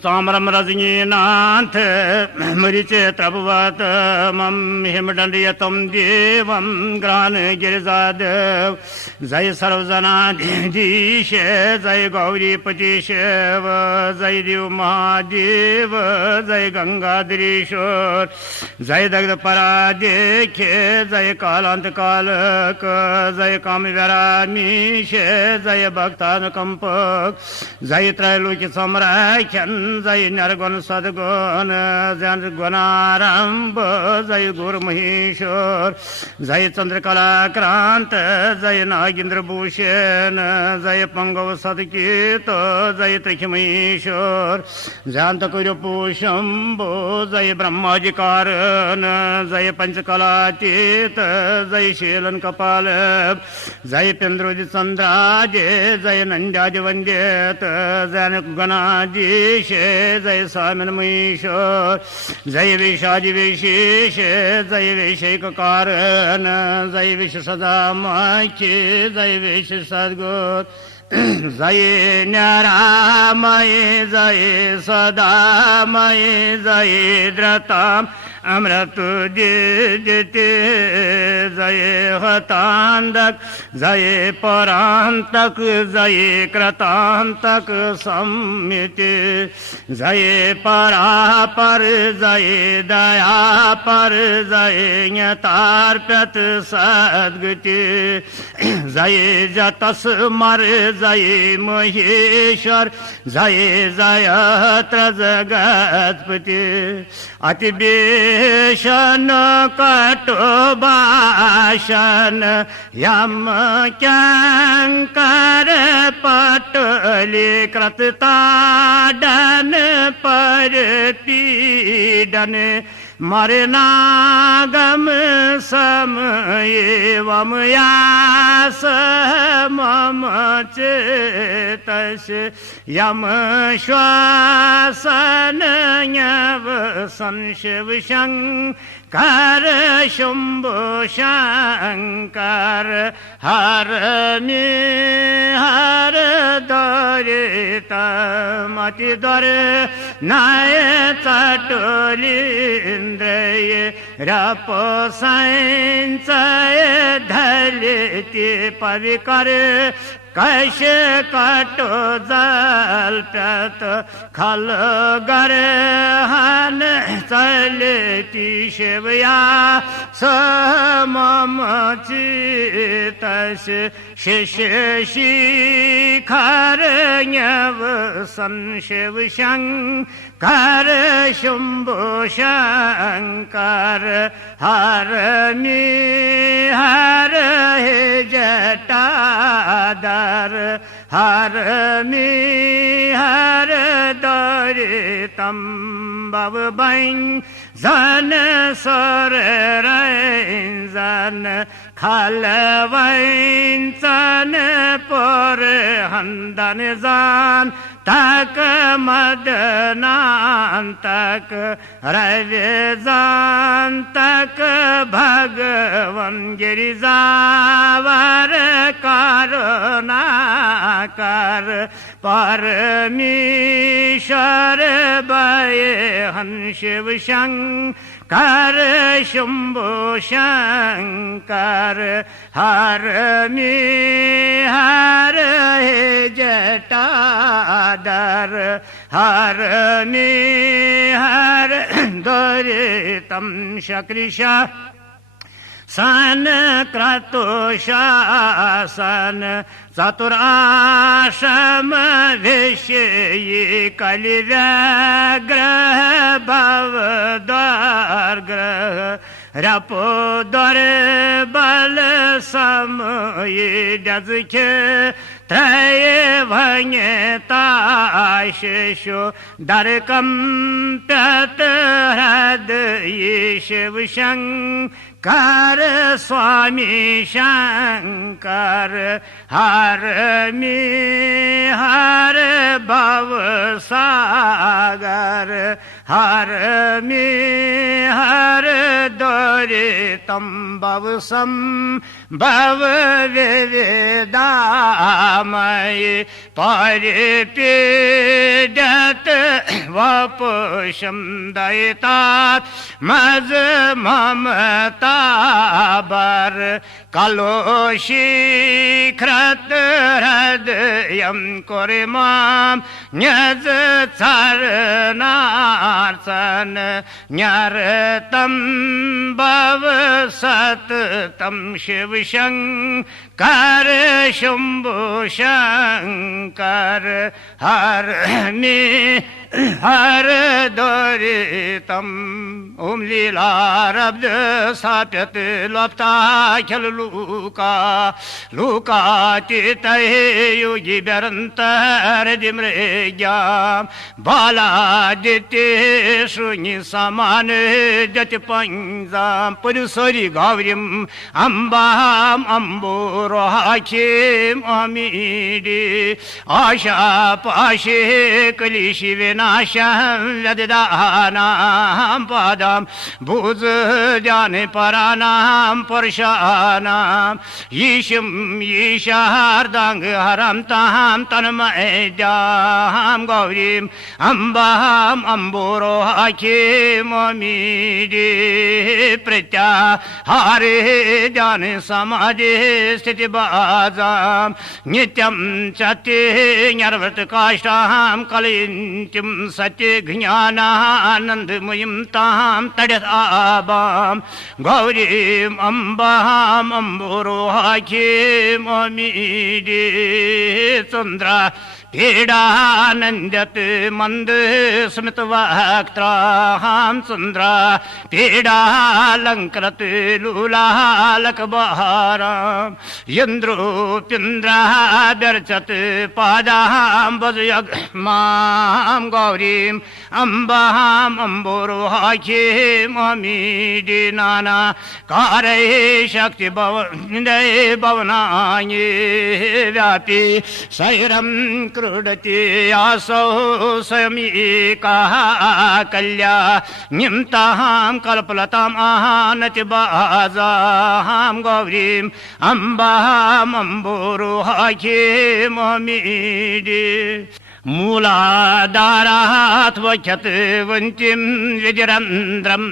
ताम्रम रजनीनाथ मरीचे त्रभवत मम हिमदंडयतम देवम ग्रान गिरिजादेव जय सर्वजनाधीश जय गौरीपति शिव जय देव महादेव जय गंगाधरीश्वर जय दग्ध परादेख जय कालांत कालक जय कामवीरामीश जय भक्तानुकंपक जय त्रैलोक्य सम्राख्यन जय निर्गुण सद्गुण जय गुणारंभ जय गुरु महेश्वर जय चंद्रकलाक्रांत जय नागेंद्र भूषण जय पंगव सदकेत जय त्रिखिमेश्वर जयंत कुरुपुशंभो जय ब्रह्माजी कारण जय पंचकलातीत जय शीलन कपाल जय पेन्द्रोजी चंद्राज जय नंद्याज वंद्यत जय गणाधीश जय स्वामिन महेश्वर जय विषादि विशेष जय वैषयिक कारण जय विश्व सदामय जय विश्व सद्गुर जय नारामय जय सदामय जय द्रताम अमृत जिते जय हतांतक जय परांतक जय कृतांतक संमिति जय परापर जय दयापर जय ज्ञातार्पत सद्गति जय जतस्मर जय महेश्वर जय जयत्र जगत्पति अतिवेशन कटुभाषण यम क्यंकर पटली कृतताडन पर पीडन मरनागम समय एवं यास मम चेतस यम श्वासन संशिव शंकर शुंभो शंकर हर हर दरित मति दर नय चटोलिंद्रय रपो संचय धलिति पविकर कैश कटो जल प्रत खल गर हन चलती शिवया समम चितस शिष्य शिखर संशिव शंकर शुंभो शंकर हर हर हे जटाधर हर हर दरितम भव बं जन सर जन खल वैंचन पर हंदन जान तक मदनान तक रवि जान तक भगवन गिरिजावर करुणा कर परमेश्वर भय हंशिव शंकर शुंभो शंकर हर हर हे जटाधर हर हर दरितम शकृशा सन क्रतुशासन चतुराश्रम विषयी कलिव्याग्रह भव द्वारग्रह रपोदर बल समय जजखे त्रय भंगता शिशु दरकम प्यत शिव शंकर स्वामी शंकर हर में हर भव सागर हर में हर दुरितम भव संभव विविदामय परिपीडत वपुषं दयितात मज ममताबर कलोशीकृत हृदयं कुर्मां न्यज चरणार्चन न्यरतं भव सततं शिव शंकर शंभु शंकर हर में हर दुरितम ओम लीलारब्ध साप्यत लप्ता खल लूका लूकातीतये योगी व्यरंतर दिमृग्याम बालादित्य शून्य समान जत पंजाम पुरुषरी गौरीम अम्बाम अम्बुरोहाखिम अमीडी आशा पाशे कलिशि विनाशं व्यददानां पादं भुज जाने परानां पुरुषाणां ईशं ईशार्दांग हरं तां तन्मय्यां गौरीं अम्बाम् अम्बुरोहाखिममीडे प्रत्याहारे जाने समाधि स्थितिबाजां नित्यं चते न्यर्वृतकाष्ठां कलयन्तीं सत्यज्ञानानन्दमयीं तां तडताबां गौरीम् अम्बाम् अम्बुरोहाखिममीडे चन्द्रा पीडानंदत मंद स्मितवक्त्रां चंद्रा पीडालंकृत लूलालक बहारां यन्द्रोपिन्द्रा व्यर्चत पादां भजयग्मां गौरीम् अम्बाम् अम्बुरोहाखिममीडे नाना कारये शक्ति भवनाये व्यापी सैरं क्रीडति आसौ स्वयमेकः कल्याणीं तां कल्पलताम् आनति बाजां गौरीम् अम्बाम् अम्बुरोहाखिममीडे मूलाधारात् वक्षत वन्तिं विजरन्द्रं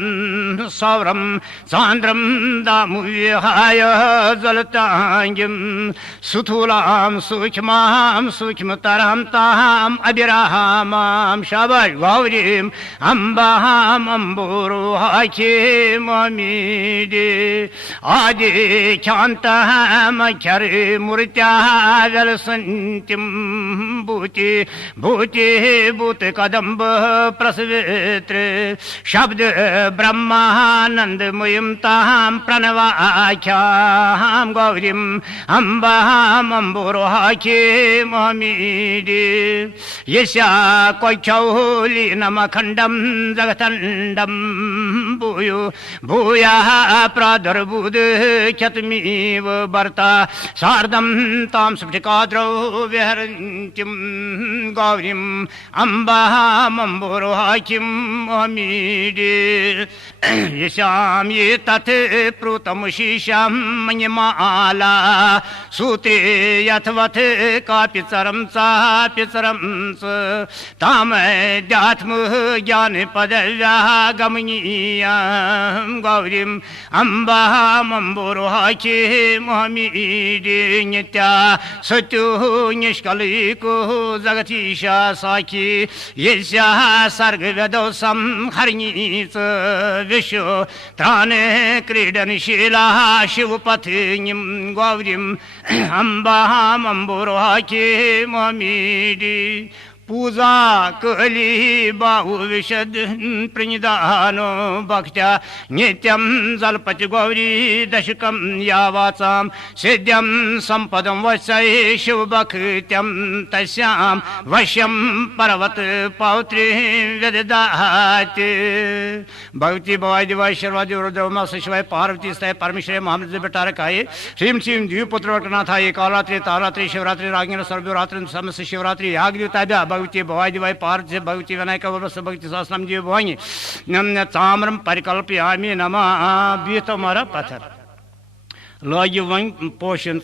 सौरं सान्द्रं दामुविहाय जलताङ्गिं सुथूलां सूक्ष्मां सूक्ष्मतरां ताम् अभिरामां शाबाश गौरीम् अम्बाम् अम्बुरोहाखिममीडे आदिख्यान्तमक्षरे मूर्त्या विलसन्तीं भूति भूति भूत कदम्ब प्रसवित्र शब्द ब्रह्मानंदमयीं तां प्रणवाख्यां गौरीम् अम्बाम् अम्बुरोहाखिममीडे यस्या कोक्षौ लीनमखण्डं जगतण्डं भूयो भूयः प्रादुर्बुधख्यतमीव भर्ता सार्धं तां स्फटिकाद्रौ विहरन्तीं गौरीम् अम्बाम् अम्बुरोहाखिममीडे यस्यां ये तत् प्रोतमुशीशां मणिमाला सूत्रे यथवत् कापि चरं चापि चरं च तामध्यात्म ज्ञानपदव्यागमनीयां गौरीम् अम्बाम् अम्बुरोहाखिममीडे नित्या सत्यो निष्कलैको जगतीशा साखी यस्याः सर्गवेदौ संहरणी च विश्व त्राणे क्रीडनशीलाः शिवपत्नीं गौरीम् अम्बाम् अम्बुरोहाखिममीडे पूजा कली बाहु विशद प्रणिधानो भक्त्या नित्यं जल्पति गौरी दशकं यावाचां सिद्ध्यं सम्पदं वशै शिवभक्त्यं तस्यां वश्यं पर्वत पौत्रीं व्यदधाति भगवती भवाय दिवाय शर्वादि वरुद्रमा शिवाय पार्वती स्तय परमेश्वर महामृत बेटारकाये श्रीम श्रीम द्वीपुत्र वटनाथाय कालरात्रि तारात्रि शिवरात्रि रागिन सर्वरात्रि समस्त शिवरात्रि याग्युताभ्या भगवती भवाय दिवाय पार्वती भगवती विनायक वरस भगवती सहस्रम जीव भवानी ताम्रम परिकल्पयामि नमः बीतमर पत्थर लॉय वन पोषण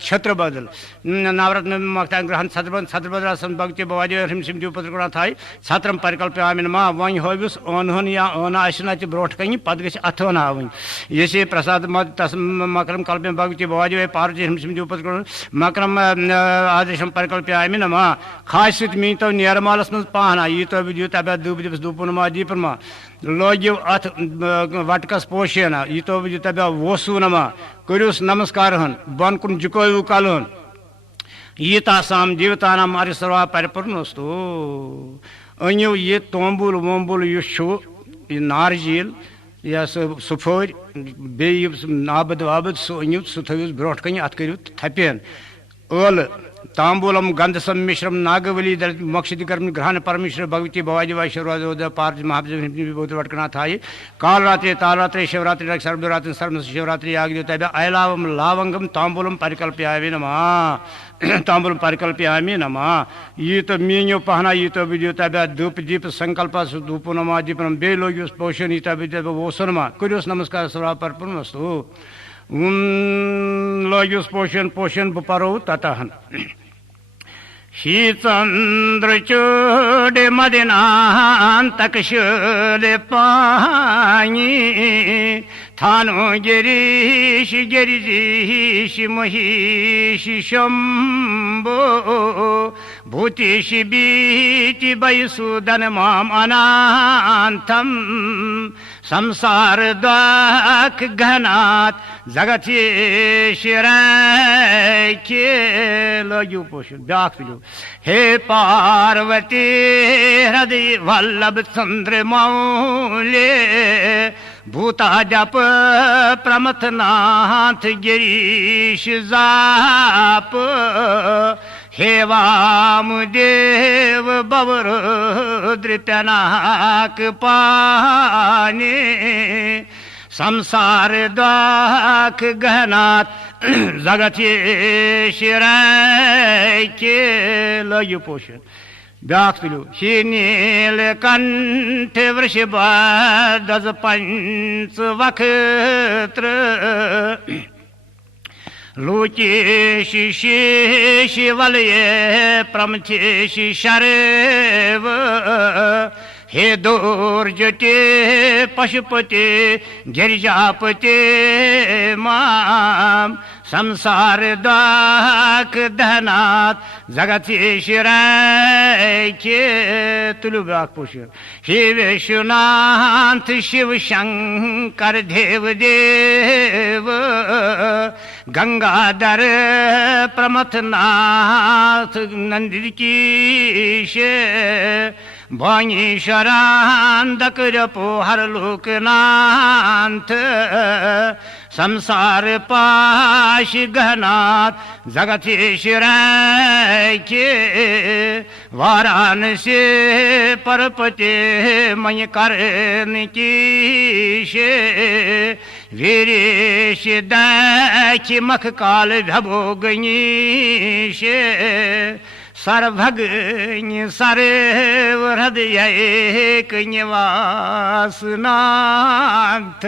छत्र बदल नवरत्न मक्तान ग्रहण छत्र बदल भक्ति बवादी हिम सिम द्वीपुत्र थाय छत्रम परिकल्पयामि नमः वन होविस ओनहन या ओना आशना ब्रोट कहीं पद गि अथन हावन ये प्रसाद तस मकरम कल्प भक्ति बवादी पार्वती हिम सिम द्वीपुत्र मकरम आदेशम परिकल्पयामि नमः खास मी तो नियरमालस मज पाहना यी तो द्यूत दूप दिवस दूपुनमा दीपनमा लोगिव अथ वटकस पोशेना यी तो तब्या वोसूनमा करुस नमस्कार बन कुन झुको कलहन यीतासाम जीवितानाम आर्य सर्वा परिपूर्णस्तु अनिव ये तोंबुल वोंबुल यह नार झील या सुफोर बे आबद वाबद सह अनिव सह थविस ब्रोट कन अत करू थपेन ल तांबूलम गंध सम्मिश्रम नागवली दल मक्षित कर्म ग्रहण परमेश्वर भगवती भवाजी वाईश्वरवाद पार्थ महाभूत वटकनाथाय कालरात्रि तालरात्रि शिवरात्रि सर्वरात्रि सर्व शिवरात्रि आग्योतभ्य ऐलावम लावंगम तांबूलम परिकल्पयामि नमः तांबूलम परिकल्पयामि नमः ये तो मीन्यो पहना ये तो विद्युतभ्य धूप दीप संकल्प धूप नमा दीपनम बे लोग पोषण ये वोसनमा कुरुस नमस्कार सर्वा परपूर्णस्तु लोयुस पोषण पोषण बपरो ततहन शीचंद्र चोड़े मदिनांतक शोले पानी थानो गिरीश गिरिजीश महिष शंभो भूतिश बीति वैसुदन माम अनांतम संसार दाक घनात जगत शिराय के लयु पोषण ब्याख पिलो हे पार्वती हृदय वल्लभ चंद्र मौले भूता जप प्रमथनाथ गिरीश जाप हे वामदेव बवरुद्र तनाक पाने संसार दाक गहनात जगत शिराय के लयु पोषण ब्याख पिलो ही नील कंठ वृषभ पंच वक्त्र लुचेशि शेषि वलये प्रमथेशि शरेव हे दुर्जटे पशुपते गिरिजापते माम संसार दाक धनात जगत शिराय के तुलु ब्याख पोषण हे विश्वनाथ शिव शंकर देव देव गंगाधर प्रमथनाथ नंदकीश भानीश्वरांदकरपो हर लोकनाथ संसार पाश गहनाथ जगत शिराय के वाराणसी परपते मय कर्ण कीश वीरेश दाच मख काल भभोगनीश सर्वभगनि सर्व हृदय निवास नाथ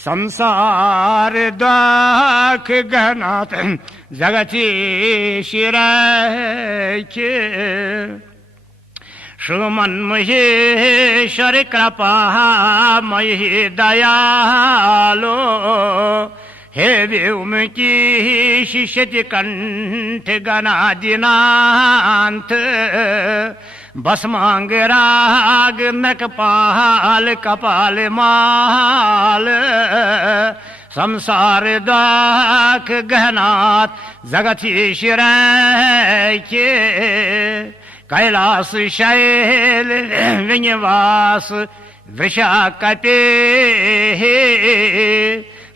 संसार दाख गहनाथ जगत शिराय के सुमन महेश्वर कृपा महि दयालो हे व्योम की शिष्य कंठ गणादिनाथ बस मांग राग नकपाल कपाल माल संसार दाख गहनाथ जगत शिराय के कैलास शैल विनिवास वृषाकपे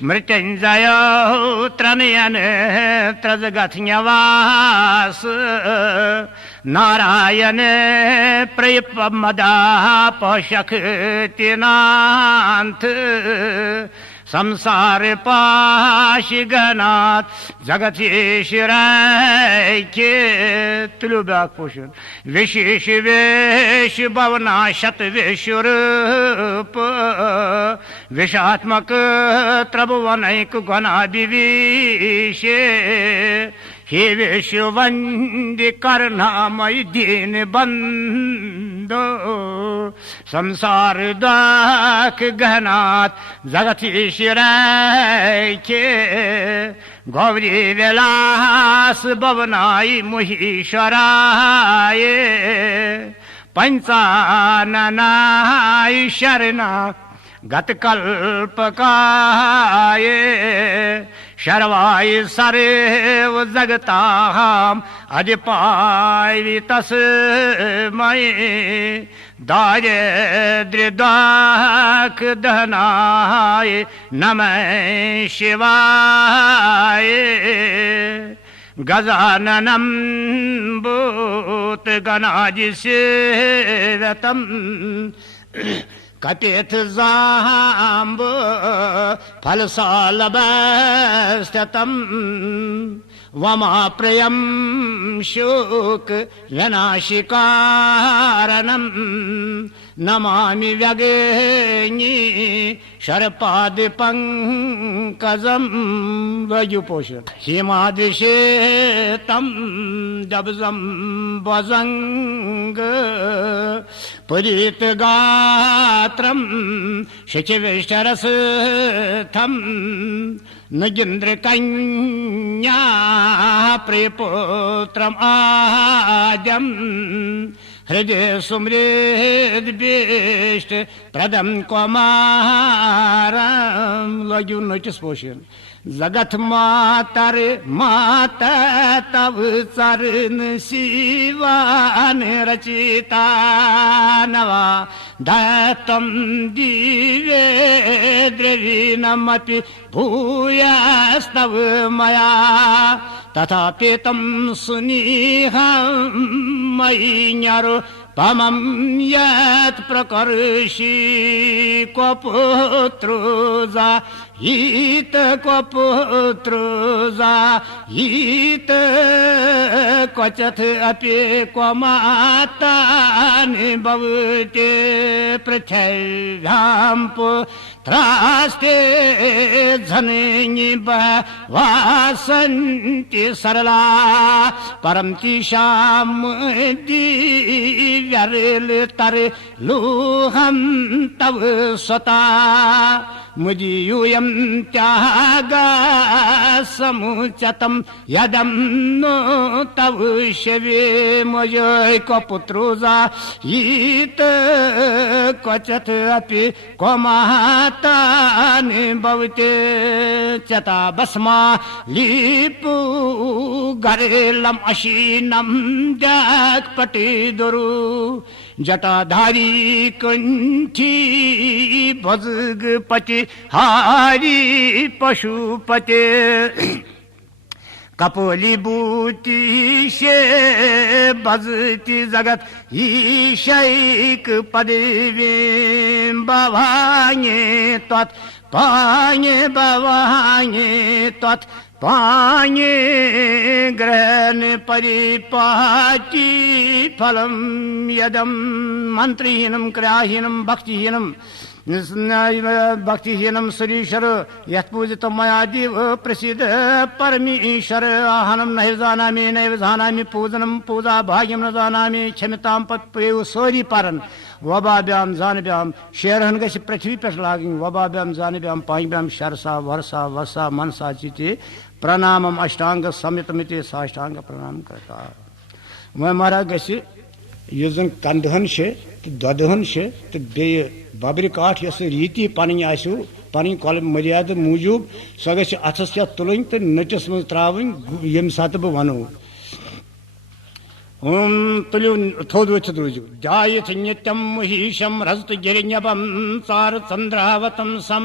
मृत्युंजय त्रनयन त्रजगत निवास नारायण प्रयपमदा पशक्तिनाथ संसार पाशगनाथ जगतीश्वरैक्य तुलु ब्याक पोषण विशेष वेश भवना शत विश्वरूप विषात्मक त्रिभुवनैक गणा विविशे हे विश्ववंद्य करनामय दीन बंदो संसार दाक गहनाथ जगतीश्वरैक्य गौरी विलास भवनाय मुहीश्वराय पंचाननाय शरणा गतकल्पकाय शर्वाय सर्व जगताम अधिपाय तस्मै दारिद्र्यदाक दहनाय नमः शिवाय गजाननं भूत गणाजिसेवतं कपित जाम्ब फलसालभस्थितं वमा प्रियं शोक विनाशिकारणं नमामि व्यगेनी शरपादपङ्कजं वयुपोषण हिमादिशेतं जबजं भजंग परितगात्रं शचिविष्टरसथं नगेन्द्रकन्या प्रियपुत्रम् आद्यं हृदय सुमृद्भीष्ट प्रदम कुमारं लग्यु नटिस पोषण जगत मातर माता तव चरण शिवान रचिता नवा दत्तं दिव्ये द्रवीणमपि भूयास्तव मया तथापि तं सुनिहं मयि न्यारो पमं यत् प्रकर्षि क्व पुत्रो जायेत क्व पुत्रो जायेत क्वचित् अपि क्व माता निभवते पृथिव्यां पुत्रास्ते जनेनि वासन्ति सरला परं तेषां दिव्यतर लोहं तव स्वता मुदीयूयं त्यागा समुचितं यदं नो तव शिवे मय क्व पुत्रो जायेत क्वचित् अपि क्व माता निभवते चता भस्मा लीपु गरेलम अशीनं जगपटिदुरु जटाधारी कुंठी भजगपति हारी पशुपते कपोली बूटी शे बजती जगत ईशैक पदवी भवाnye तत् पाnye भवाnye तत् पाnye ग्रहण परिपाटी फलम यदम मंत्रहीनम क्रियाहीनम भक्तिहीनम भक्तिहीनम सुरीश्वर यत्पूजित मयादिव प्रसिद्ध परमेश्वर अहनम नैव जानामि पूजनम पूजा भाग्यम न जानामि क्षमताम पत्पेव सोरी परन वबाभ्याम जानभ्याम शेरहन गछ पृथ्वी पे लागin वबाभ्याम जानभ्याम पांभ्याम शरसा वर्षा वसा मनसा चिते प्रणामम अष्टांग समितमिते साष्टांग प्रणाम करता वह मारा गछ युजन कंदहन छे ददहन छे तो बे बब्र काठ यस रीति पनी आसो पनी कल मर्याद मूजूब सो गछ अथस तुलन तो नटिस मज त्रावन यम सात बह वनो तुलियो थोद वचित रोजु जायत नित्यम महिषम रजत गिरिण्यपम सार चंद्रावतम सम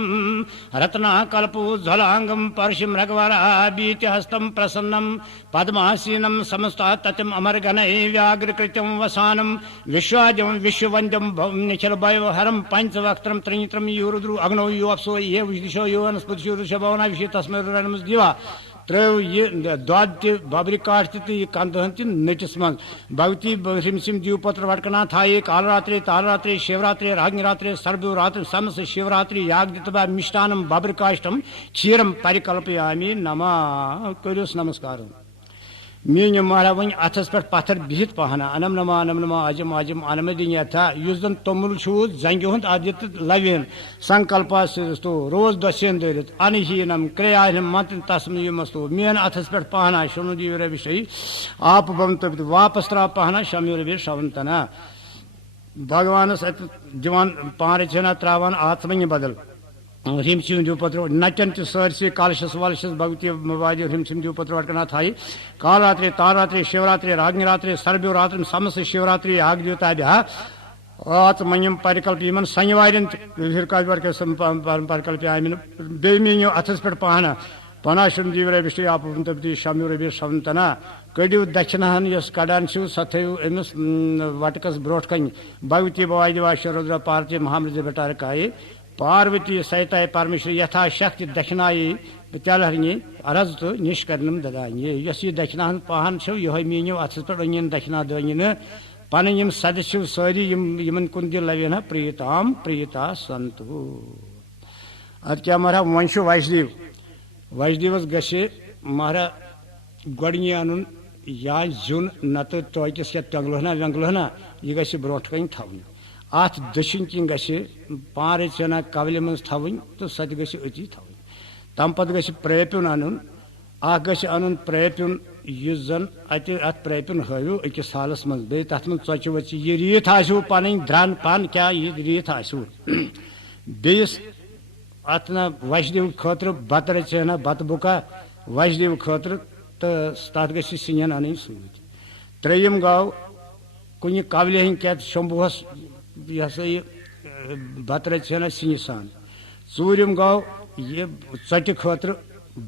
रत्ना कल्पो ज्वलांगम परशिम रघवरा बीत हस्तम प्रसन्नम पद्मासीनम समस्ता ततिम अमरगणै व्याघ्रकृत्यम वसानम विश्वाजम विश्ववंदम निखिल भयहरम पंचवक्त्रम त्रिनेत्रम युरुद्रु अग्नौ यो अप्सो ये विदिशो यो वनस्पतिशो ऋषभवना विषय तस्मै रुरनमस दिवा त्रो ये द्वाद बाबरी काट कंदहन नटिस मं भगवती ह्रीम सिम द्यूपत्र वटकना था ये कालरात्रि तालरात्रि शिवरात्रि राग्निरात्रि सर्वरात्रि समस शिवरात्रि याग दितबा मिष्टानम बाबरी काष्टम क्षीरम परिकल्पयामि नमा करियोस नमस्कार मीन महारा वन अथस पे पत्थर बिहित पहना अनम नमा अजम अजम अनमदिन यथा युस जन तमुल छु जंगि हुंद आदित लविन संकल्पा तो रोज दसेन दरित अनहीनम क्रियाहिनम मंत्र तस्म यमस्तु मीन अथस पे पहना शनु दिवर विषय आप बम तब वापस त्रा पहना शम्युर भी शवंतना भगवान सत दिवान पारे छना त्रावन आत्मनि बदल ह्रीम सिम द्यूपत्र नचन सरसी कालशस वालशस भगवती वाद्य ह्रीम सिम द्यूपत्र वटकना थाई कालरात्रि तालरात्रि शिवरात्रि राग्निरात्रि सर्वरात्रि समस्त शिवरात्रि याग द्यूताभ्यः आत्मन्यम परिकल्पयमन शनिवारन परिकल्पयामि बेमीन्यो अथस पे पहना पनाशुम दीवर विषय आप शम्युर शवंतना कड़ियो दक्षिणहन यस कड़ान सथयु अमिस वटकस ब्रोट कन भगवती वाद्य वाशरुद्र पार्वती महामृत बेटार काये पार्वती सहिता परमेश्वर यथाशक्ति दक्षिणाई तेलहरनी अरज तो निष्कर्णम ददानी यस यह दक्षिणाहन पहन यह मीनो अथस पे अन दक्षिणा दिन पन सदस्य सारी यमन कुन दिल लवेन प्रीताम प्रीता संतु अद क्या महारा वन वैष्णव वैष्णवस गसे महारा गोड़नी अन या जुन नत टोकिस या टंगलहना वेंगलहना यह गस ब्रोट कन थवन अत दशिन किन गसे पारे चना कवल मज थवन तो सत गस अति थवन तम पत गस प्रेप्युन अन गस अन प्रेप्युन युस जन अत प्रेप्युन हवो अकिस सालस मज बे तथ मज चोचि वचि यह रीत आसो पन द्रान पान क्या यह रीत आसो बेस अत ना वैष्णव खतर बत रचना बत बुका वैष्णव खतर तो तथ गस सिंजन अन सूत त्रेयम गो कुन कवल हन क्या शंभुहस यह सा यह बत रचना सिंह सान चूरम गो यह चट खतर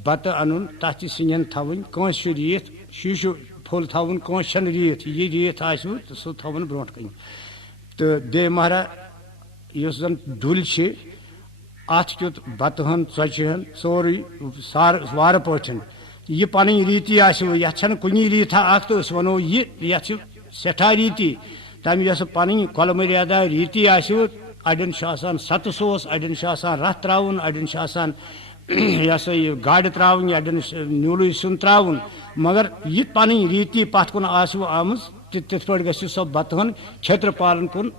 बत अन तथ सिंजन थवन कंस रीत शीशु फुल थवन कंस रीत यह रीत आसो तो सह थवन ब्रोट कन तो बे महारा युस जन दुल अत क्युत बत हन चोचि हन सोरी वार पन यह पन रीति आसो ये कुन रीथा तो वनो यह सठा रीति तम यस पन कल मर्यादा रीति आसो अड़न सत सोस अड़न रथ त्रावन अड़न यह सा यह गाड़ त्रावन अड़न न्यूल सुन त्रावन मगर यह पन रीति पत कुन आसो आमज तिथ पे गि सो बत हन क्षेत्र पालन कुन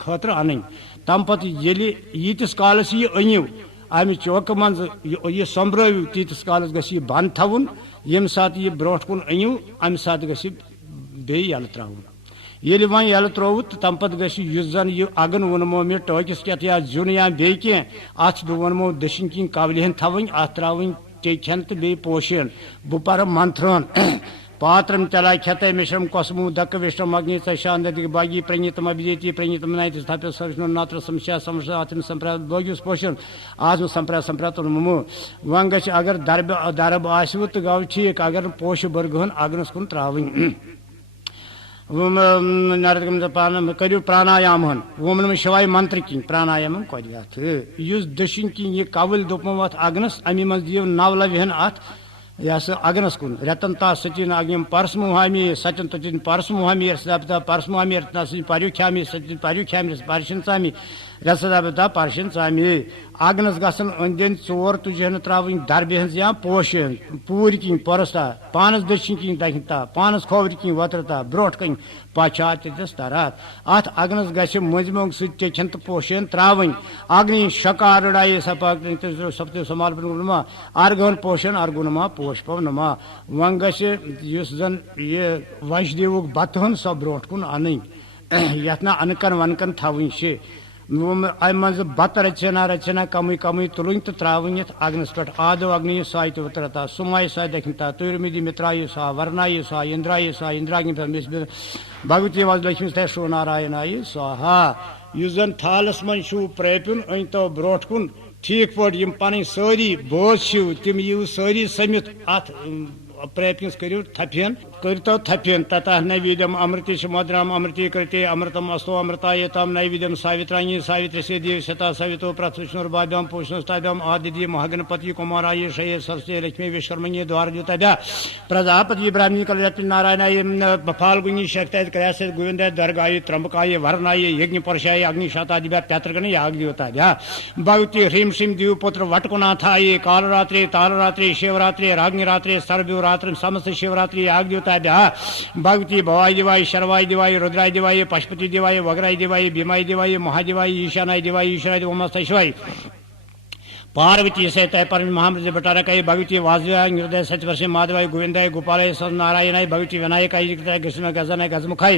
खतर अन तम पत यीतिस कालस यह अनिव अमि चौक मज यह संभ्रव तीतिस कालस गि बंद थवन यम सात यह ब्रोट कुन अनिव अमि सात गि बे यल त्रावन ये वन यल त्रोव तो तम पे गुस जन यह अगन वनमो मे टोकिस क्या या जुन या बे कह अत बह वनमो दशिन किन कवलहन थवन अत त्रावन टेखन तो बे पोशन बह पर मंथरन पात्रम चला क्षत मिश्रम कस्मु दक विष्णु अग्नि शांति बागी प्रणीतम अभिजेति प्रणीतम नायत स्थापित सविष्णु नात्र संशय समस्या आत्म संप्रात बोगिस पोषण आत्म संप्रात संप्रात ममो वन गछ अगर दरब आसो तो गो ठीक अगर पोश बर्गहन अग्नस कुन त्रावन करियो प्राणायाम हन वोमन शिवाय मंत्र किन प्राणायाम करियत युस दशिन किन यह कवल दोपम अत अग्नस अमी मज दियो नव लवहन अत यह अग्नस कुन रतन ता सचिन अग्निम परसमुहामी सचिन तचिन परसमुहामी रसदाबता परसमुहामी रत्ना सचिन पर्युख्यामी सचिन पर्युख्यामी परशन सामी रसदाबता परशन सामी अग्नस गसन अंदन चोर तुझन त्रावन दरबे या पोश पूर किन परस्ता पानस दशिन किन दहिता पानस खोवर किन वत्रता ब्रोट कन पाछा तिस तरत अत अग्नस गस मजमोंग सचन तो पोशन त्रावन अग्नि शकार रड़ाई सपाक सप्त समाल अर्गन पोशन अर्गुनमा पोष पवनमा वन गस जन ये वैष्णव बत हन सो ब्रोट कुन अन यथ ना अनकन वनकन थवन अम मज बत रचना रचना कम कम तुलन तो त्रावन अग्नस पे आदो अग्नि साय तो उतरता सुमाय साय दखता तुरमिदी मित्रायु सा वर्णायु सा इंद्रायु सा इंद्राग्नि भगवती वाज लक्ष्मी तय शो नारायणायु स्वाहा युस जन थालस मन शू प्रेपुन अन तो ब्रोट कुन ठीक पे पन सारी बोझ तम यू सारी समित अत प्रेपनिस करू थपियन करतो थपियन ततः नैवेद्यम अमृति मधुरम अमृति कृते अमृतम अस्तो अमृताय तम नैवेद्यम सावित्रांगी सावित्र से देव शता सवितो प्रथुष्णुर्भाभ्याम पुष्णुस्ताभ्याम आदित्य महागणपति कुमाराय शये सरस्वती लक्ष्मी विश्वमंगी द्वारजुताभ्या प्रजापति ब्राह्मणी कलयति नारायणाय फाल्गुनी शक्ताय कयासे गोविंदाय दर्गाय त्र्यंबकाय वरनाय यज्ञ परशाय अग्निशातादिभ्या प्यात्रगणे यागद्योताभ्या भगवती ह्रीं श्रीं देवपुत्र वटकुनाथाय कालरात्रे तालरात्रे शिवरात्रे राग्निरात्रे सर्वरात्रि समस्त शिवरात्रि यागद्योता भगवती भवाय दिवाय शर्वाय दिवाय रुद्राय दिवाय पशुपति दिवाय वग्राय दिवाय भीमाय दिवाय महादिवाय ईशानाय दिवाय ईश्वराय उमास्ताय शिवाय पार्वती सहित पर महामृत भट्टारक भगवती वासुदेवाय हृदय सत्यवर्षि माधवाय गोविंदाय गोपालय नारायणाय भगवती विनायकाय कृष्ण गजनाय गजमुखाय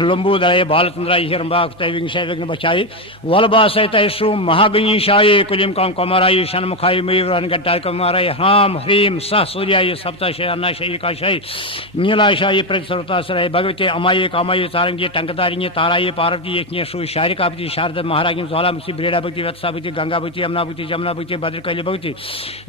लंबोदराय बालचंद्राय हिरंबाक्ताय विंशाय विघ्न बचाय वल्लभा सहित श्रू महागणेशाय कुलिम काम कुमाराय षण्मुखाय मयूर गट्टाय कुमाराय ह्राम ह्रीं सह सूर्याय सप्ताशय अन्नाशय एकाशय नीलाशाय प्रतिसर्वतासराय भगवती अमाय कामाय सारंगी टंकतारिणी ताराय पार्वती यज्ञ श्रू शारिकापति शारदा महाराज ज्वालामुखी ब्रेडाभक्ति वत्साभक्ति गंगाभक्ति यमुनाभक्ति भक्ति भद्रकाली भगवती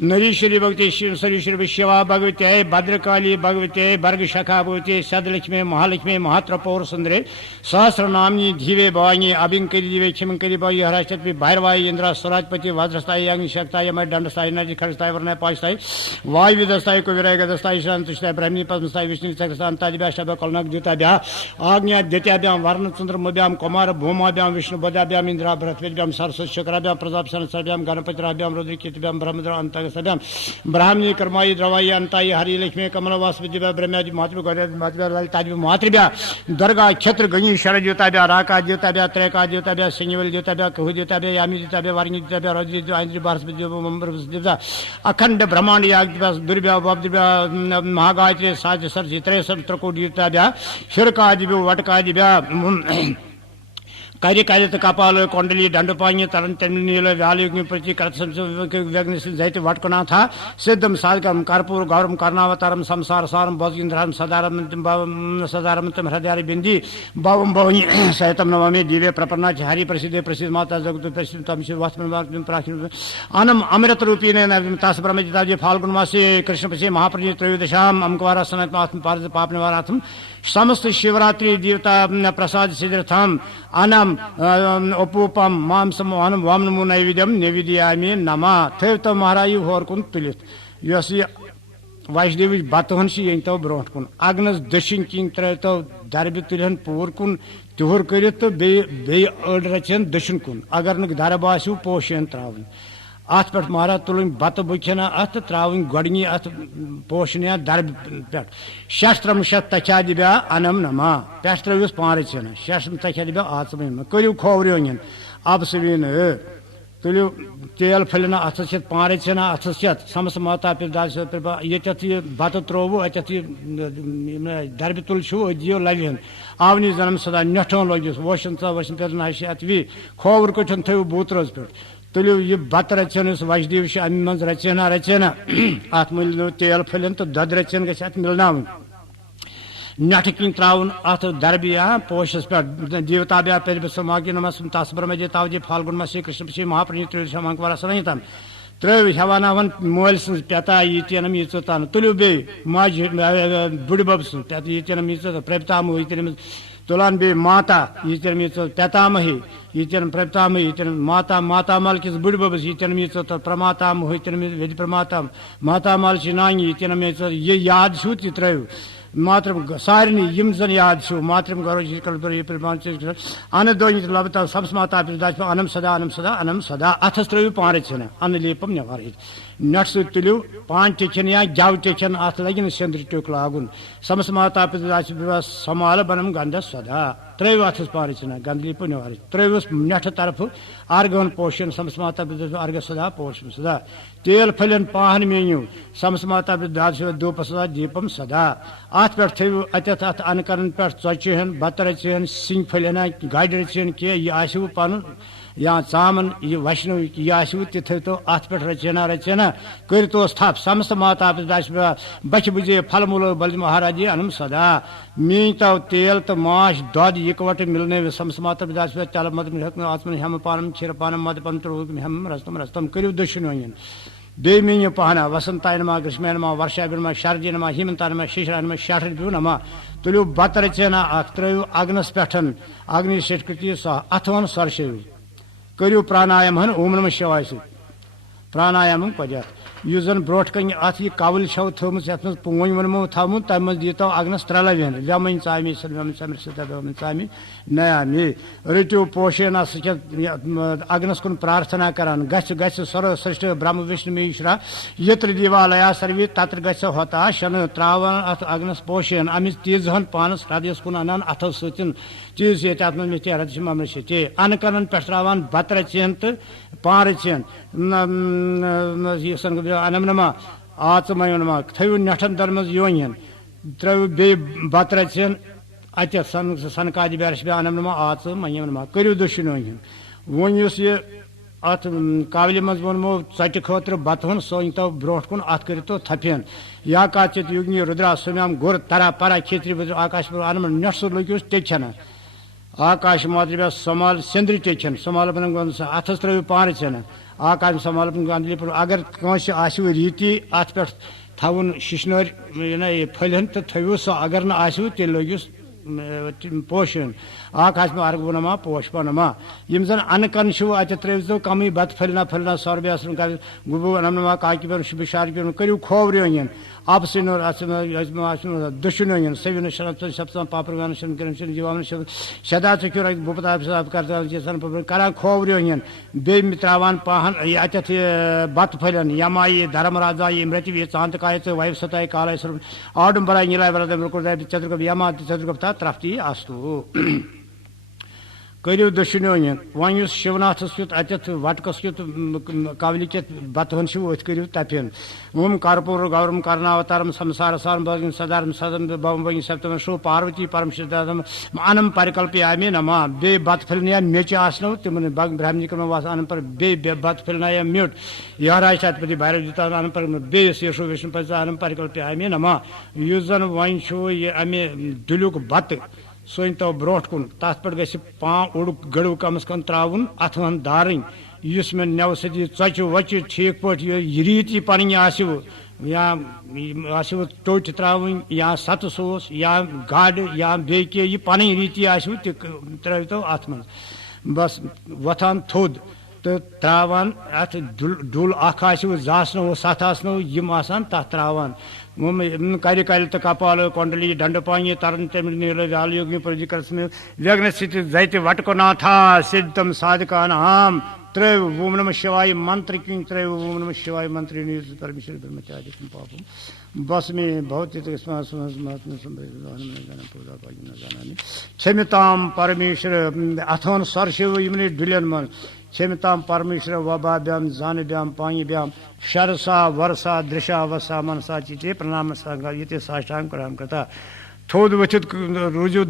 नरीश्वरी भगवती सरीश्वरी शिवा भगवती भद्रकाली भगवती भर्ग शाखा भगवती सदलक्ष्मी महालक्ष्मी महात्रपौर सुंदरे सहस्रनामी धीवे भवानी अभिंकरी दिवे क्षमंकरी भाई हराशक्ति भैरवाय इंद्र स्वराजपति वज्रस्थाई अग्निशक्ताय मय दंडस्थाई नदी खड़स्थाई वर्णय पाशस्थाई वायु दस्ताई कुविराय गदस्थाई शांतस्थाई ब्रह्मी पद्मस्थाई विष्णु चक्रशांतादिभ्या शब्द कलनक द्युताभ्या आज्ञा द्वितीयाभ्याम वर्ण चंद्रमभ्याम कुमार भूमाभ्याम विष्णु बदाभ्याम इंद्र बृहस्पतिभ्याम सरस्वती शुक्राभ्याम प्रजापति गणपति रुद्रकीर्तिभ्याम ब्रह्मद्र अंतगसभ्याम ब्राह्मणी कर्माई द्रवाई अंताई हरि लक्ष्मी कमल वासुदेव ब्रह्मादि मातृ मातृभ्या दुर्गा क्षेत्र गणी शरद द्योताभ्या राका द्योताभ्या त्रैका द्योताभ्या सिंहवल द्योताभ्या कहु द्योताभ्या यामी द्योताभ्या वारिणी द्योताभ्या रजनी द्योताभ्या बृहस्पति अखंड ब्रह्मांड याग दुर्भ्या वाब्दिभ्या महागायत्री साज सरसी त्रैसर त्रकोट द्योताभ्या शिरकादिभ्यो वटकादिभ्या कार्य कार्य कपाल कोंडली दंडपाणी तरन तमिल व्यालुग्नि प्रति जैत वटकुना था सिद्धम साधकम कर्पूर गौरम कर्णावतारम संसार सारम भोजगिंद्रम सदारम हृदय बिंदी भवम भवनी सहितम नवमी दिव्य प्रपन्ना हरि प्रसिद्ध प्रसिद्ध माता जगत प्रसिद्ध अनम अमृत रूपी तास ब्रह्मजिता फाल्गुन मासे कृष्ण पक्षे महाप्रजी त्रयोदशाम अमकवारा सनत्मात्म पाप निवारार्थम समस्त शिवरात्रि देवता प्रसाद सिद्धार्थम अनम उपूपम मांसम अनम वाम नमो नैवेद्यम निवेदयामि नमा थव तो महाराज होर कुन तुलित यस वैष्णव बतहन ये तो ब्रोट कुन अग्नस दशिन किन त्र तो दरब तुलहन पूर कुन तुहर कर तो बे अड़ रचन दशिन कुन अगर न दरब आसू पोशन त्रावन अत पे महाराज तुलन बत बुखना अत त्रावन गोडनी अत पोशन दरब पे शस्त्रम शत तचादिभ्या अनम नमा पे त्रवस पान छना शस्त्रम तचादिभ्या आत्म करू खोवरियोन अब सवीन तुलु तेल फलना अथ पान छना अथ समस्त माता पिता ये बत त्रोव अत दरब तुल दियो लवन आवनी जन्म सदा नठन लगिस वोशन सा वशन पे अत वी खोवर कठन थो बूतरस पे तुलु यह बत रचन वजदीव अम मज रचना रचना अत मिल तेल फलन तो दद रचन ग मिलना नठ किन त्रावन अत दरबिया पोशस पे देवताभ्या पे समागी नमस तस ब्रह्म तावजी फाल्गुन मसी कृष्ण पक्षी महाप्रणी त्रयोदशमंकवारा सनहितम त्रय हवानावन मोल सं पेता यीतनम यीतन तुलु बे माज बुड़बब सं पेता यीतनम यीत प्रभताम यीतनम तुलान बे माता यीतनम यीत पेतामही यीतनम प्रभताम यीतनम माता मातामल किस बुड़बब यीतनम यीत प्रमाताम यीतनम वेद प्रमाता मातामल चिनांग यीतनम यीत ये याद छु त्रय मातृम सारे यम जन याद छु मातृम गौरव अन दो लभता सब माता अनम सदा अनम सदा अनम सदा अथस त्रव पान छन अन लेपम नवार नट सु तुलु पान टेचन या जव टेचन अथ लगिन सेंद्र टुक लागुन समस्त माता पिता समाल बनम गंध सदा त्रैव अथस पारे चना गंदली पुण्यवार त्रैवस नेठ तरफ अर्गन पोषण समस्माता अर्घ सदा पोषण सदा तेल फलन पाहन मेन्यू समस्माता धूप सदा दीपम सदा अत पे थो अत अत अनकरन पे चचहन बत रचहन सिंह फलना गाड़ रचहन कह यह आसव पन या चामन यह वशनु यह आसव तह तो अत पे रचना रचना करतोस थप समस्त माता बच बुझे फल मूल बल महाराज अनम सदा मीन तव तेल तो माश दद इकवट मिलने समस्त माता चल मत आत्मन हम पानम क्षीर पानम मद पन हम रस्तम रस्तम करू दुश्मन बे मीन पहना वसंताय नमा ग्रीष्माय नमा वर्षाय नमा शरदि नमा हेमंताय नमा शिशिराय नमा शाठर्भ्यो नमा तुलु बत रचना त्रो अग्नस पे अग्नि षटकृति सह अथवन सरशेव करू प्राणायाम हन ओम नमः शिवाय प्राणायाम पद यह जन ब्रोट कन अत यह कवल छो थोमुत ये पून वनमो थमुत तम मज दीतो अग्नस त्रलवन व्यमन चामी व्यमन चामी नया मे रटो पोषण अग्नस कुन प्रार्थना करान गछ सर्व श्रेष्ठ ब्रह्म विष्णु महेश्वरा यत्र दिवालया सर्वी तत्र गछ होता शन त्रावन अथ अग्नस पोषण अमिस तीज हन पानस हृदयस कुन अनान अथो सतन चीज ये अत मे हृदय ममन से अनकन पे त्रावान बत रचन तो पान रचन अनम नमा आचमय नमा थो नेठन दर मज योन त्रो बे बत रचन अत सनकाद बैरश अनम नमा आच मयम नमा करू दुश्मन वन यह अत कावल मज वनमो चट खतर बत हन सोन तो ब्रोट कुन अत करो थपेन या काचित युग्नि रुद्रा सुम्याम गुर तरा परा क्षेत्रीय आकाश अनम नेट सो लुक्यूस टेचन आकाश मात्र समाल सेंद्री टेचन समाल अथस त्रो पान रचन आकाश समाल गंदली अगर कंस आसव रीति अत पे थवन शिशनर फलन तो थो सो अगर न आसव तेल लगिस पोषण आकाश में अर्घ नमा पोषप नमा यम जन अनकन अत त्रो कमी बत फलना फलना सौरभ गुबु अनम नमा काकि पे शुभिशार करू खोवरियन आपसिन दुश्मन सविन सप्तम पापर जीवान सदा चुर बुपता करा खोवरियन बे त्रावान पाहन अत बत फलन यमाई धर्मराजा मृत्यु चांतकाय वायु सताय कालाय आडुंबराय नीलाय वरद चतुर्गप यमा चतुर्गप त्रफ्ती अस्तु करू दुश्मन वन शिवनाथ अत वटकस युत कवल बत हन करू तपेन ओम कर्पूर गौरम कर्णावतारम संसार सारम सदारम सदम भवम सप्तम शो पार्वती परम सिद्धार्थम अनम परिकल्पयामि नमा बे बत फिलना मेच आसनो तिम ब्राह्मणी कर्म वास अनम पर बे बत फिलना म्यूट यहराज छत्रपति भैरव जीता अनम पर बे शेषो विष्णु पद अनम परिकल्पयामि नमा यह जन वन अमे दुलुक बत सोन तो ब्रोट कुन तथ पे ग उड़ गड़ू कमस कम त्रावन अथवन दारन इस मे नव सदी चचु वचु ठीक पे रीति पन आसव या आसव टोट त्रावन या सत सोस या गाड़ या बे यह पन रीति आसव त्रो तो अत मन बस वथान थोद तो त्रावान अत डुल आसव जासनो सत आसनो यम आसान तथ त्रावान कार्य काल तो कपाल कुंडली दंडपाणी तरन नील व्यालयोगी प्रजिकर्षण व्यग्न स्थिति जैत वटकोनाथा सिद्धम साधका नाम त्रय ओम नमः शिवाय मंत्र की त्रय ओम नमः शिवाय मंत्र परमेश्वर ब्रह्मचारी पापम बस में बहुत क्षमताम परमेश्वर अथन सरशिव यमने डुलन मन क्षमताम परमेश्वर वबाभ्याम जानभ्याम पाणीभ्याम शरसा वर्षा दृशा वसा मनसा चिते प्रणाम ये साष्टांग प्रणाम करता थोद वथित रोजु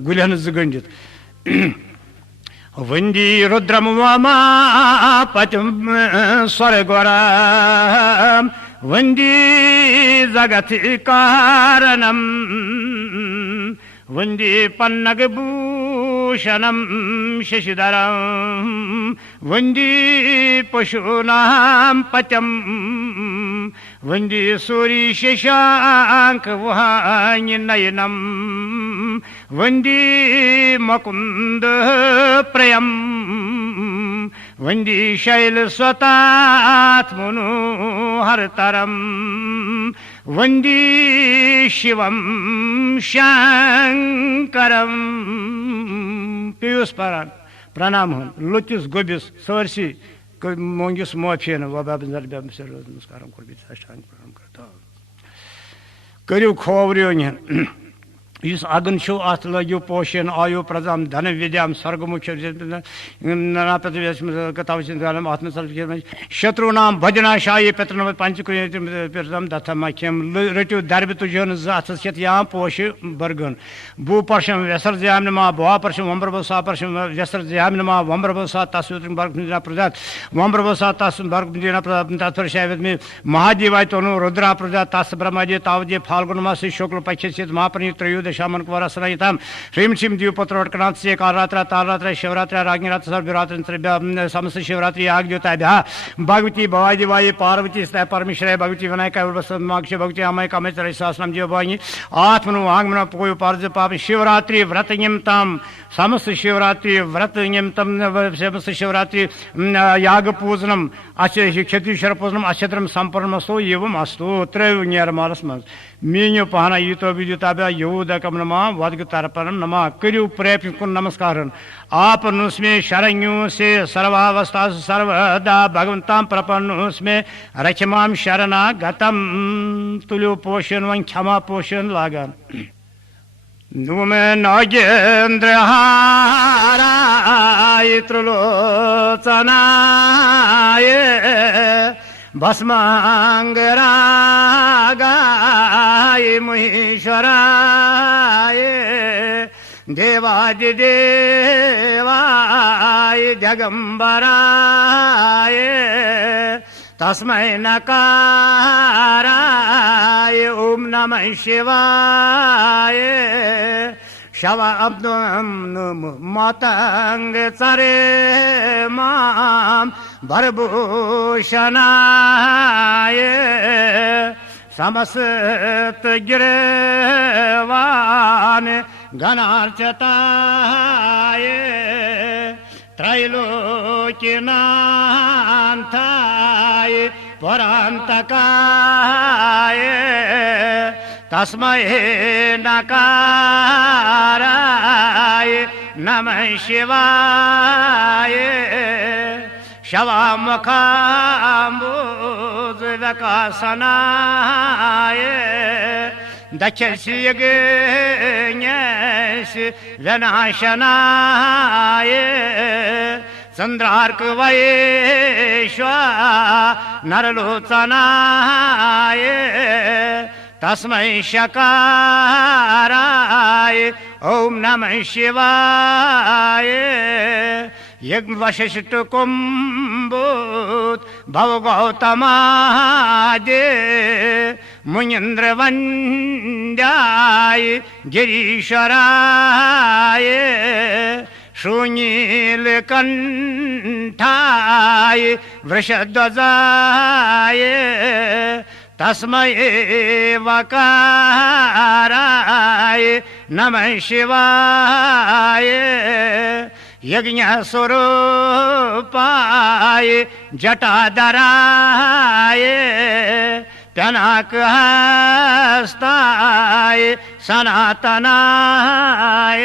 गुलहन गंडित वंदी रुद्रम वामा पचम स्वर्गोरा वंदी जगत कारणम वंदी पन्नग भूषणम शशिधरम वंदी पशूनां पचम वंदी सूर्य शशांक वहान्य नयनम वंदी मकुंद प्रयम वंदी शैल स्वतात्मनोहरतरम वंदी शिवम शंकरम पीयूष परान प्रणाम हो लुतिस गोबिस सरसी मोंगिस मोफिन वबाब नरबम से नमस्कारम कर साष्टांग प्रणाम करता करू खोवरियोन इस अगन छो अत लग्यो पोषण आयु प्रजाम धन विद्याम स्वर्गमुख शत्रु नाम भजना शाही पितृ पंचकृतम दत्तमख्यम रटो दरब तुझन अत या पोष बर्गन भू परशम व्यसर जयाम नमा भुआ परशम वम्ब्रभसा परशम व्यसर जयाम नमा वम्ब्रभसा तस्वीर बर्ग प्रजात वम्ब्रभसा तस् बर्ग तत्पर शायद में महादेवाय तनु रुद्रा प्रजा तस् ब्रह्मजे तावजे फाल्गुन मास शुक्ल पक्ष महापनि त्रयोदश शामन कुमार सनायिताम श्रीम श्रीम द्वीपत्रवटकनाथ से कालरात्र तालरात्र शिवरात्र राज्ञरात्र सर्वरात्र समस्त शिवरात्रि आग ज्योताभ्या भगवती भवादी वाई पार्वती स्तः परमेश्वर भगवती विनायक माक्ष भगवती अमय कामेश्वर सहस्रम जीव भाई आत्मनु आंगमन पोय पार्ज पाप शिवरात्रि व्रत नियमतम समस्त शिवरात्रि व्रत नियमतम समस्त शिवरात्रि याग पूजनम क्षत्रिश्वर पूजनम अक्षत्रम संपूर्णमस्तु एवं अस्तु त्रयो निर्मालस मज मीन्यो पहना युतो विद्युताभ्या यहूदकम नमा वद्ग तर्पणम नमा करियो प्रेम कुन नमस्कारन आप नुस्मे शरण्यों से सर्वावस्था सर्वदा भगवंताम प्रपन्नोस्मे रक्षमाम शरणा गतम तुल्यो पोषण वन क्षमा पोषण लागन नुमे नागेंद्र हाराय त्रिलोचनाय भस्मांगरागाय महेश्वराय देवादिदेवाय जगंबराय तस्मै नकाराय ओम नमः शिवाय शवाब्दम मतंग चरे माम भरभूषणाय समस्त गिरवान गणार्चताय त्रैलोक्यनाथाय परान्तकाय तस्मै नकाराय नमः शिवाय शवामुखाम्बुजविकासनाय दक्षस्यज्ञेश विनाशनाय चंद्रार्कवैश्वा नरलोचनाय तस्मै शकाराय ओम नमः शिवाय यज्ञवशिष्ठ कुंभूत भवगौतमादे मुनीन्द्र वन्द्याय गिरीश्वराय शूनीलकंठाय वृषध्वजाय तस्मै वकाराय नमः शिवाय यज्ञ स्वरूपाय जटाधराय पिनाकहस्ताय सनातनाय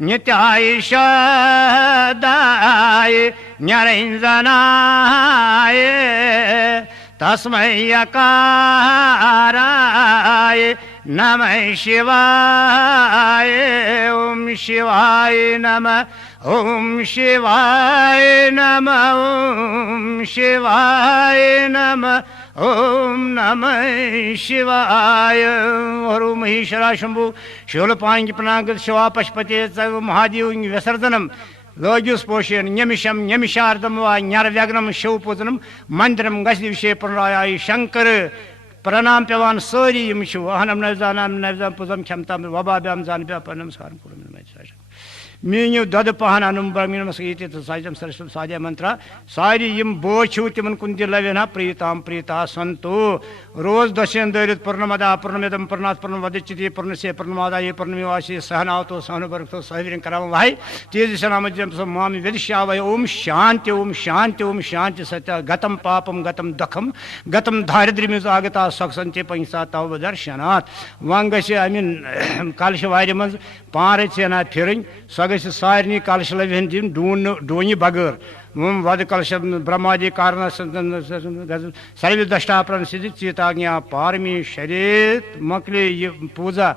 नित्यायुषदाय निरंजनाय तस्मै यकाराय नमः शिवाय ओम शिवाय नमः ओम शिवाय नमः ओम शिवाय नमः ओम नमः शिवाय और महेश्वरा शंभु शिवलपांगिपनागत शिवा पशुपते महादेव विसर्जनम लोजुस पोषण निमिषम निमिषार्धम व न्यारव्यग्नम शिवपूजनम मंदिरम गति विषय पुनराय शंकर प्रणाम पेवान सोरी यमशु अहनम नवजानाम नवजान पूजम क्षमता वबाभ्याम जान नमस्कार मीन्यू दद पहन अनुम ब्रह्मीण सहित साजम सरस्वम साध्य मंत्र सारी यम बोछू तिमन कुंज लवेना प्रीताम प्रीता संतो रोज दशन दरित पूर्णमदा पूर्णमिदम पूर्णात् पूर्णमदच्यते पूर्णस्य पूर्णमादाय पूर्णमेवावशिष्यते सहनावतु सहनोभुनक्तु सहवीर्यं करवावहै भाई तेज सनामज्जम मामि विदिष्यावहै ओम शांति ओम शांति ओम शांति सत्य गतम पापम गतम दुखम गतम दारिद्र्यमिज आगता सखसंचे पंसा तव दर्शनात् वंगस्य अमिन कलश वारि मज पारे चेना फिरन सगस सारे कलश लवन दिन डून बगैर वद कलश ब्रह्मादि कारण सर्व दष्टापन सिद्धि चीताज्ञा पारमी शरीत मकले ये पूजा